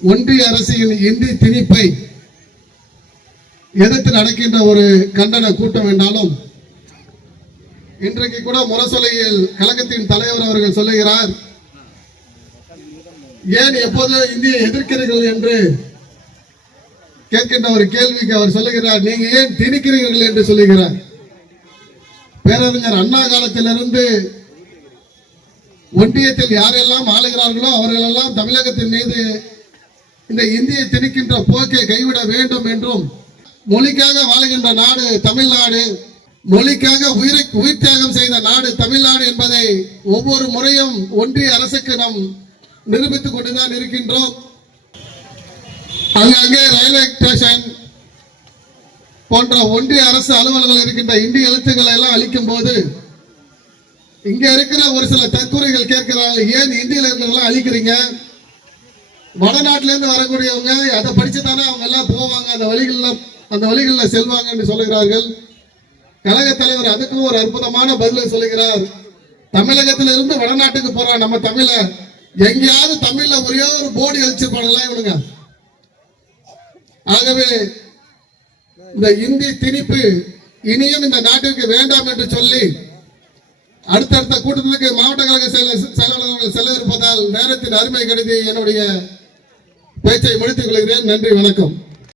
ஒன்றிய அரசின் இந்தி திணிப்பை எதிர்த்து நடக்கின்ற ஒரு கண்டன கூட்டம் என்றாலும் இன்றைக்கு கூட முரசொலையில் கழகத்தின் தலைவர் அவர்கள் சொல்லுகிறார் ஏன் எப்போது இந்தியை எதிர்க்கிறீர்கள் என்று? கேட்கின்ற ஒரு கேள்விக்கு அவர் சொல்லுகிறார் நீங்க ஏன் திணிக்கிறீர்கள் என்று சொல்லுகிறார். பேரறிஞர் அண்ணா காலத்திலிருந்து ஒன்றியத்தில் யாரெல்லாம் ஆளுகிறார்களோ அவர்களெல்லாம் தமிழகத்தின் மீது இந்த இந்தியை திணிக்கின்ற போக்கை கைவிட வேண்டும் என்றும் மொழிக்காக வாழுகின்ற நாடு தமிழ்நாடு மொழிக்காக உயிரை உயிர் தியாகம் செய்த நாடு தமிழ்நாடு என்பதை ஒவ்வொரு முறையும் ஒன்றிய அரசுக்கு நாம் நிரூபித்துக் கொண்டுதான் இருக்கின்றோம். அங்கங்கே ரயில்வே ஸ்டேஷன் போன்ற ஒன்றிய அரசு அலுவலர்கள் இருக்கின்ற இந்திய எழுத்துக்களை எல்லாம் அளிக்கும் போது இங்க இருக்கிற ஒரு சில தற்கொலைகள் கேட்கிறாங்க ஏன் இந்தியில இருக்கிறதெல்லாம் அழிக்கிறீங்க? வடநாட்டுல இருந்து வரக்கூடியவங்க அதை படிச்சு தானே அவங்க எல்லாம் போவாங்க அந்த வழிகள்ல அந்த வழிகளில் செல்வாங்க என்று சொல்லுகிறார்கள். கழக தலைவர் அதுக்கும் ஒரு அற்புதமான பதிலை சொல்லுகிறார். தமிழகத்தில இருந்து வடநாட்டுக்கு போறான் நம்ம தமிழ. எங்கேயாவது தமிழ்ல ஒரே ஒரு போர்டு எழுச்சிருப்பானலாம் இவனுங்க. ஆகவே இந்த இந்தி திணிப்பு இனியும் இந்த நாட்டிற்கு வேண்டாம் என்று சொல்லி அடுத்தடுத்த கூட்டத்துக்கு மாவட்ட கழக செயலாளர்கள் செல்ல இருப்பதால் நேரத்தின் அருமை கருதி என்னுடைய பேச்சை முடித்துக் கொள்கிறேன். நன்றி வணக்கம்.